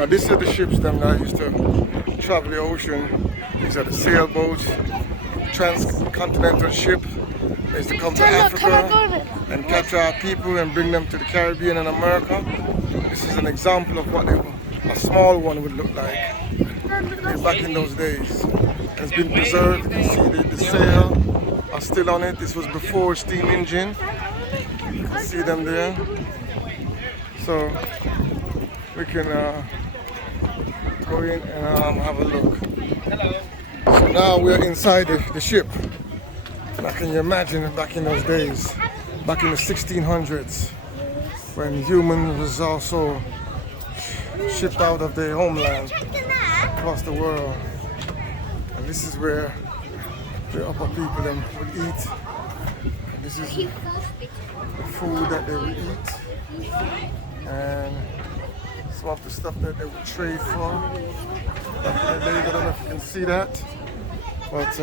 Now these are the ships them that used to travel the ocean. These are the sailboats, transcontinental ship. They used to come to Africa and capture our people and bring them to the Caribbean and America. This is an example of what a small one would look like back in those days. And it's been preserved. You can see the sail are still on it. This was before steam engine. You can see them there. So we can go in and have a look. So now we're inside the ship. Now can you imagine back in those days, back in the 1600s, when humans was also shipped out of their homeland across the world. And this is where the upper people them would eat. And this is the food that they would eat. And some of the stuff that they would trade for. Back in the day, I don't know if you can see that. But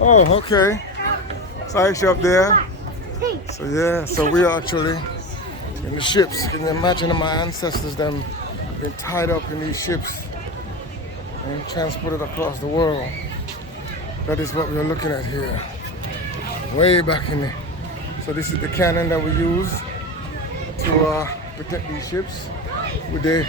oh, okay. So actually up there. So yeah, so we are actually in the ships. Can you imagine my ancestors them being tied up in these ships and transported across the world? That is what we're looking at here. Way back in there. So this is the cannon that we use to protect these ships with their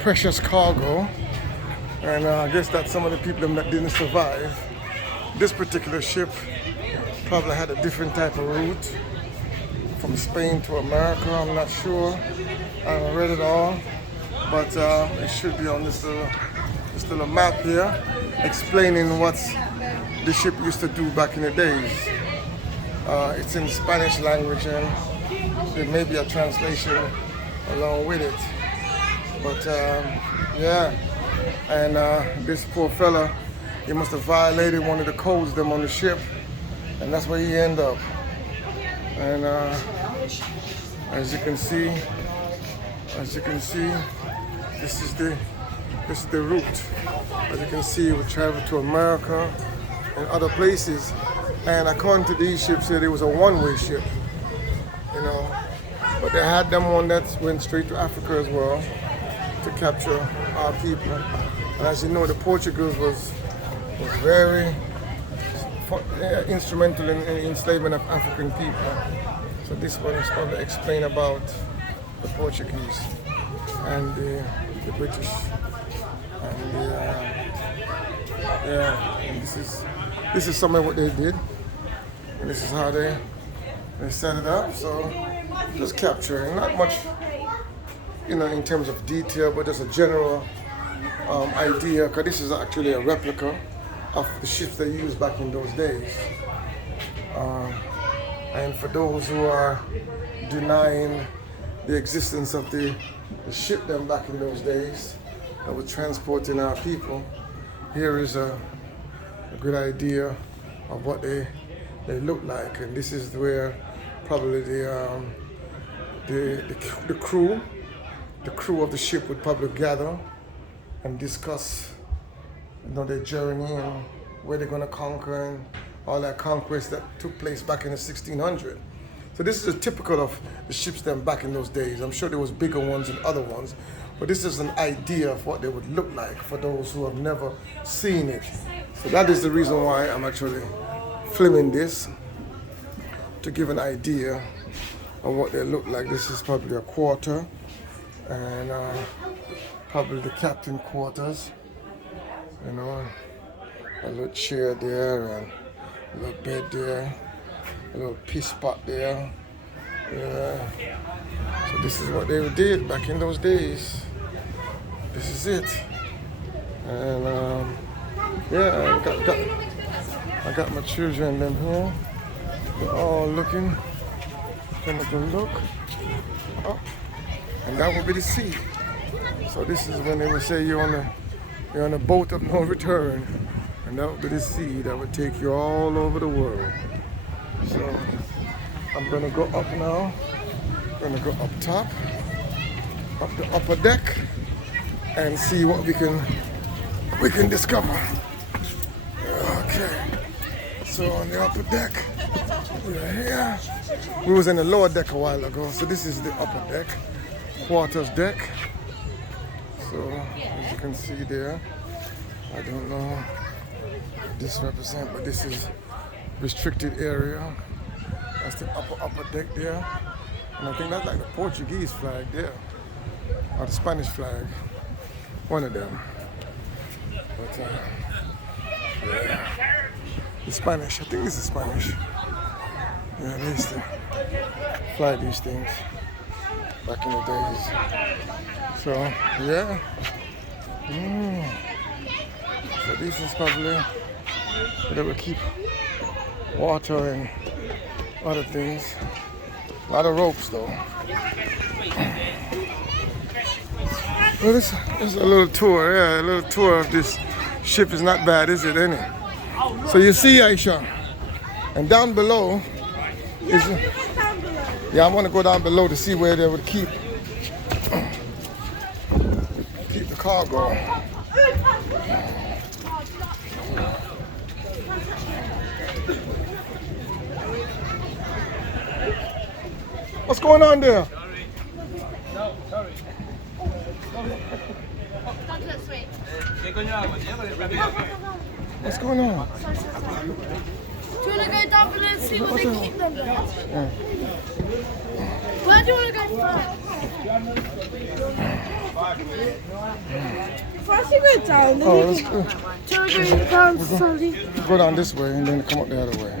precious cargo. And I guess that some of the people that didn't survive this particular ship probably had a different type of route from Spain to America. I'm not sure. I haven't read it all, but it should be on this little map here explaining what the ship used to do back in the days. It's in Spanish language and there may be a translation along with it. But yeah, and this poor fella, he must have violated one of the codes them on the ship, and that's where he ended up. And as you can see, this is the route. As you can see, we travel to America and other places. And according to these ships here, it was a one-way ship, you know. But they had them one that went straight to Africa as well to capture our people. And as you know, the Portuguese was very instrumental in enslavement of African people. So this one is probably explain about the Portuguese and the British. And and this is some of what they did. And this is how they set it up. So just capturing, not much, you know, in terms of detail, but just a general idea, because this is actually a replica of the ships they used back in those days. And for those who are denying the existence of the ship them back in those days that were transporting our people, here is a good idea of what they look like. And this is where probably the crew of the ship would probably gather and discuss, you know, their journey and where they're going to conquer and all that conquest that took place back in the 1600s. So this is typical of the ships then back in those days. I'm sure there was bigger ones and other ones, but this is an idea of what they would look like for those who have never seen it. So that is the reason why I'm actually filming this, to give an idea of what they look like. This is probably a quarter, and probably the captain quarters, you know, a little chair there and a little bed there, a little piss spot there. Yeah. So this is what they did back in those days. This is it. And yeah, I got my children them here. They're all looking. Gonna go look up, and that will be the sea. So this is when they would say you're on a boat of no return, and that would be the sea that would take you all over the world. So I'm gonna go up now. I'm gonna go up top, up the upper deck, and see what we can discover. Okay. So on the upper deck, we're here. We was in the lower deck a while ago, so this is the upper deck, quarters deck. So as you can see there, I don't know what this represents, but this is restricted area. That's the upper deck there. And I think that's like the Portuguese flag there, or the Spanish flag, one of them. But yeah, the Spanish, I think this is Spanish. Yeah, they used to fly these things back in the days. So yeah, so this is probably where they will keep water and other things. A lot of ropes though. Well, this is a little tour, yeah, a little tour of this ship is not bad, is it, ain't it? So you see, Aisha, and down below is, yeah, I want to go down below to see where they would keep the cargo. What's going on there? No, sorry. What's going on? Do you want to go down below and see what they keep them there? Yeah. Where do you want to go first? First you go down, then let's go. Do you want to go down slowly? Go down this way and then come up the other way.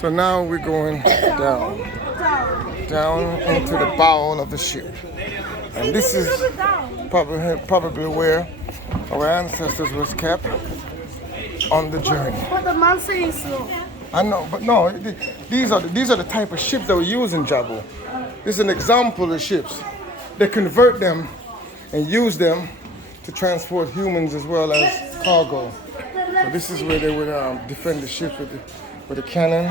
So now we're going down into the bow of the ship. And this is probably where our ancestors was kept on the journey. But the man saying so. I know, but no, these are the type of ships that we use in Jabu. This is an example of ships. They convert them and use them to transport humans as well as cargo. So this is where they would defend the ship with the cannon,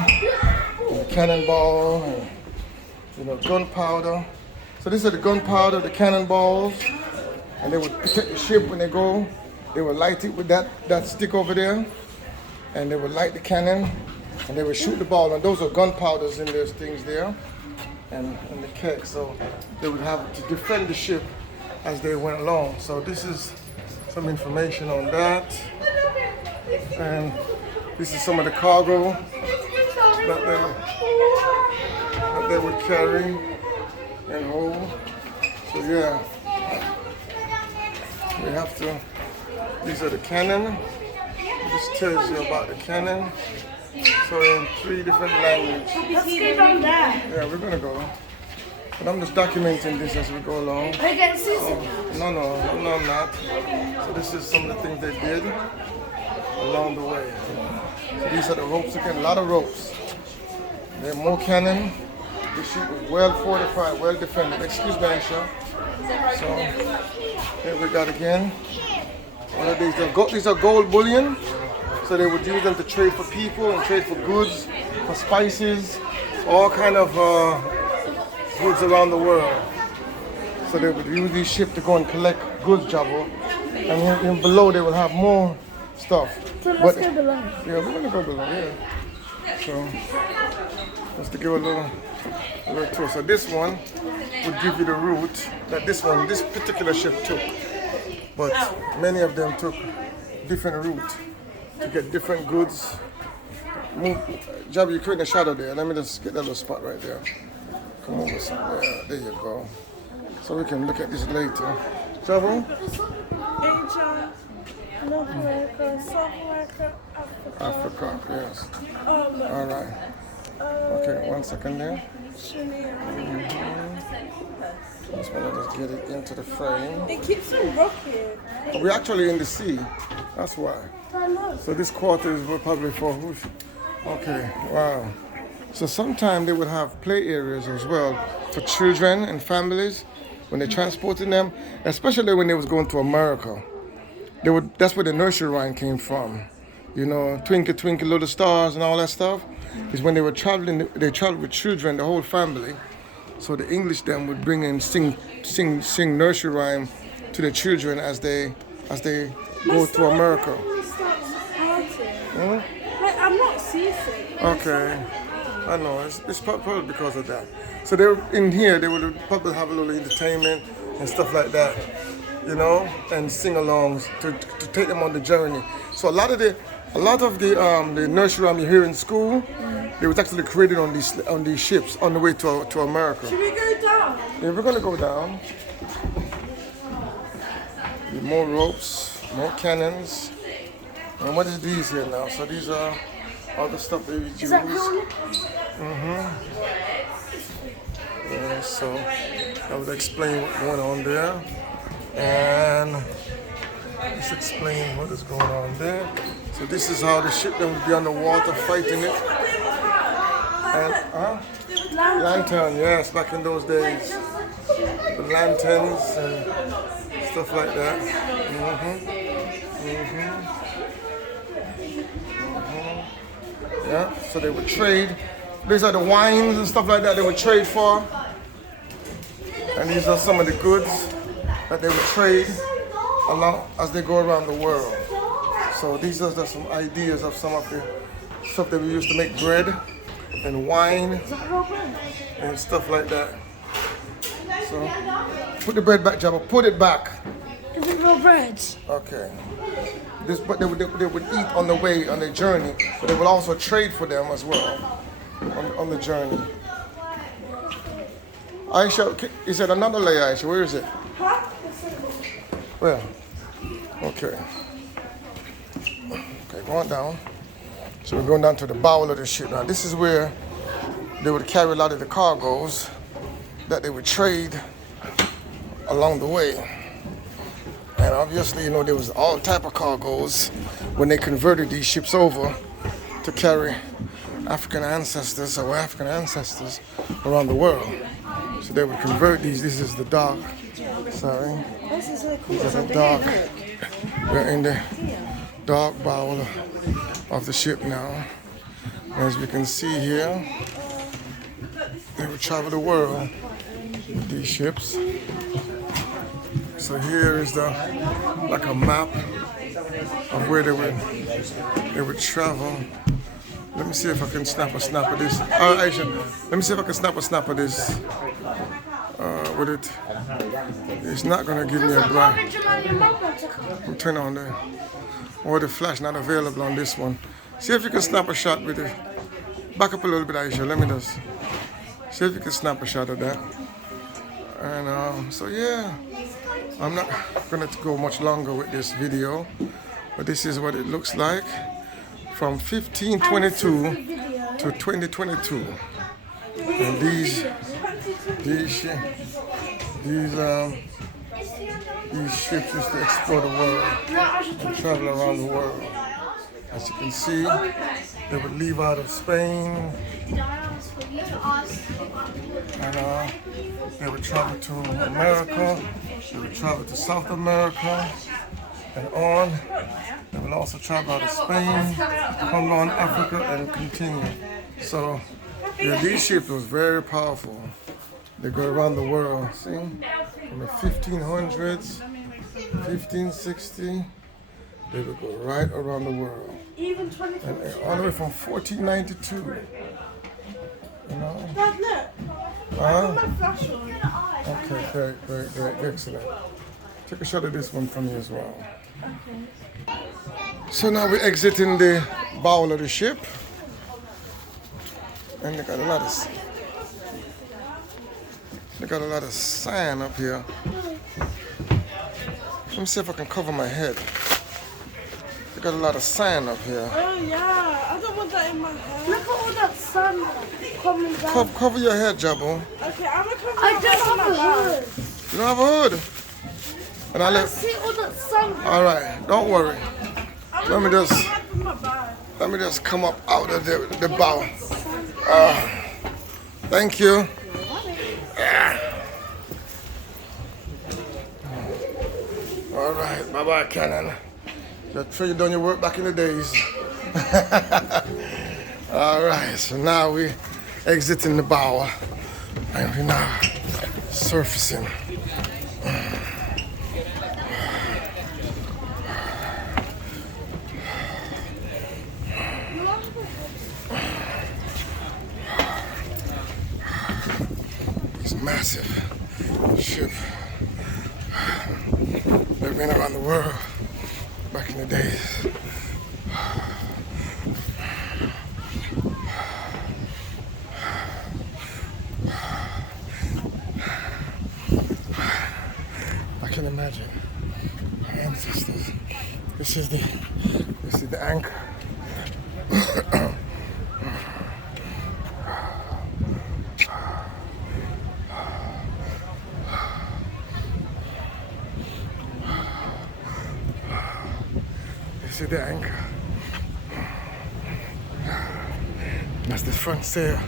and the cannonball, and gunpowder. So these are the gunpowder, the cannonballs, and they would protect the ship when they go. They would light it with that stick over there, and they would light the cannon, and they would shoot the ball. And those are gunpowders in those things there, and the keg. So they would have to defend the ship as they went along. So this is some information on that. And this is some of the cargo that they would carry and hold. So yeah, we have to, these are the cannon. This tells you about the cannon. So in 3 different languages. Yeah, we're gonna go. But I'm just documenting this as we go along. No, I'm not. So this is some of the things they did along the way. So these are the ropes again, a lot of ropes. There are more cannon. This ship was well fortified, well defended. Excuse me, Aisha. So here we got again. All of these are gold bullion. So they would use them to trade for people and trade for goods, for spices, all kind of goods around the world. So they would use these ships to go and collect goods, Jabo. And in below they will have more stuff. So let's go below. Yeah, we're gonna go below, yeah. So just to give a little tour. So this one would give you the route that this particular ship took. But many of them took different route to get different goods. Jab, you're creating a shadow there. Let me just get that little spot right there. Come over somewhere. There you go. So we can look at this later. Jabo? Asia, North America, South America, Africa, yes. All right. Okay, 1 second there. Just want to just get it into the frame. It keeps on rocking. We're actually in the sea. That's why. So this quarter is probably for who's. Okay, wow. So sometimes they would have play areas as well for children and families when they transported them, especially when they was going to America. That's where the nursery rhyme came from. You know, Twinkle Twinkle Little Stars and all that stuff. Is when they were traveling, they traveled with children, the whole family. So the English then would bring in sing nursery rhyme to the children as they go to America. party. Like, I'm not seasick. Okay. I know, it's probably because of that. So they were in here, they would probably have a little entertainment and stuff like that, you know, and sing-alongs to take them on the journey. So a lot of the nursery rhyme you hear in school, they was actually created on these ships on the way to America. Should we go down? Yeah, we're gonna go down. More ropes, more cannons. And what is these here now? So these are all the stuff they use. Is that cool? Yeah, so I would explain what's going on there. And let's explain what is going on there. So this is how the ship then would be underwater fighting it. And lantern, yes, back in those days. The lanterns and stuff like that. Yeah, so they would trade. These are the wines and stuff like that they would trade for. And these are some of the goods that they would trade along as they go around the world. So these are just some ideas of some of the stuff that we used to make bread and wine and stuff like that. So put the bread back, Jabba. Put it back. Is it real bread? Okay. But they would eat on the way, on their journey, but they would also trade for them as well on the journey. Aisha, is it another layer, Aisha? Where is it? Where? Okay. Okay, going down. So we're going down to the bow of the ship now. This is where they would carry a lot of the cargoes that they would trade along the way. And obviously, you know, there was all type of cargoes when they converted these ships over to carry African ancestors or African ancestors around the world. So they would convert these. This is the dock. Sorry. These are the dock. We're in the dark bow of the ship now. As we can see here, they would travel the world with these ships. So here is like a map of where they would travel. Let me see if I can snap a snap of this. Aisha, let me see if I can snap a snap of this with it. It's not gonna give me a bright. Turn on there. Or the flash not available on this one. See if you can snap a shot with it. Back up a little bit, Aisha. Let me just see if you can snap a shot of that. And so yeah. I'm not going to go much longer with this video, but this is what it looks like from 1522 to 2022. And these ships used to explore the world and travel around the world. As you can see, they would leave out of Spain and they would travel to America, they would travel to South America and on. They would also travel out of Spain, come on Africa and continue. So yeah, these ships was very powerful. They go around the world, see? From the 1500s, 1560, they would go right around the world. Even 20. And all the way from 1492. You know? Dad, look. My flash on. Okay, great, excellent. Take a shot of this one from me as well. Okay. So now we're exiting the bow of the ship. And they got a lot of sand up here. Let me see if I can cover my head. They got a lot of sand up here. Oh yeah, I don't want that in my hair. Look at all that sand coming down. Cover your head, Jabbo. Okay, I'm gonna cover my head. I don't have a hood. You don't have a hood? And I see all that sand. All right, don't worry. Let me just come up out of the bow. Thank you. All right, bye-bye, Cannon. Just sure you done your work back in the days. All right, so now we're exiting the bow and we're now surfacing. massive ship. They've been around the world back in the days. I can imagine our ancestors. This is the anchor. This is the anchor. That's the front sail.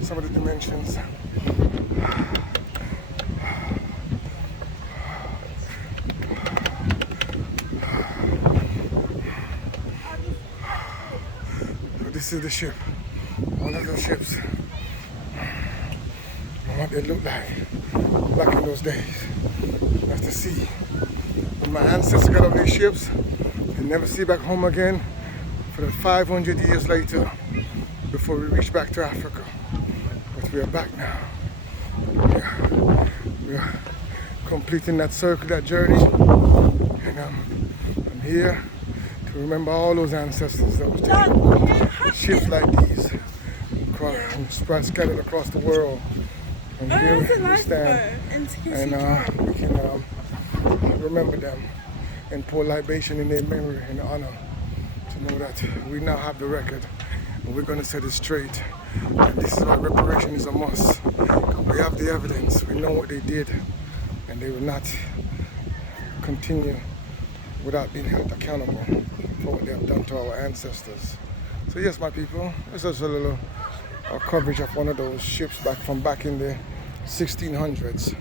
Some of the dimensions. So this is the ship, one of those ships. And what they looked like back in those days. That's the sea. When my ancestors got on these ships, they never see back home again for the 500 years later before we reach back to Africa. But we are back now. We are completing that circle, that journey. And I'm here to remember all those ancestors that was taking ships like these spread scattered across the world. And here we stand, and we can remember them and pour libation in their memory and honor to know that we now have the record and we're going to set it straight. And this is why reparation is a must. We have the evidence, we know what they did, and they will not continue without being held accountable for what they have done to our ancestors. So yes, my people, this is a little coverage of one of those ships back in the 1600s.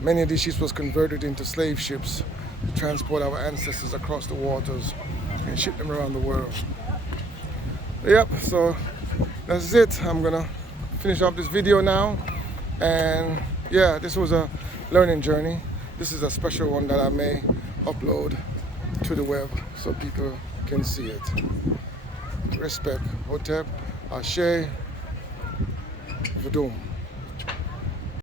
Many of these ships was converted into slave ships to transport our ancestors across the waters and ship them around the world. Yep, so that's it. I'm gonna finish up this video now, and yeah, this was a learning journey. This is a special one that I may upload to the web so people can see it. Respect, Hotep, Ashe, Vudum.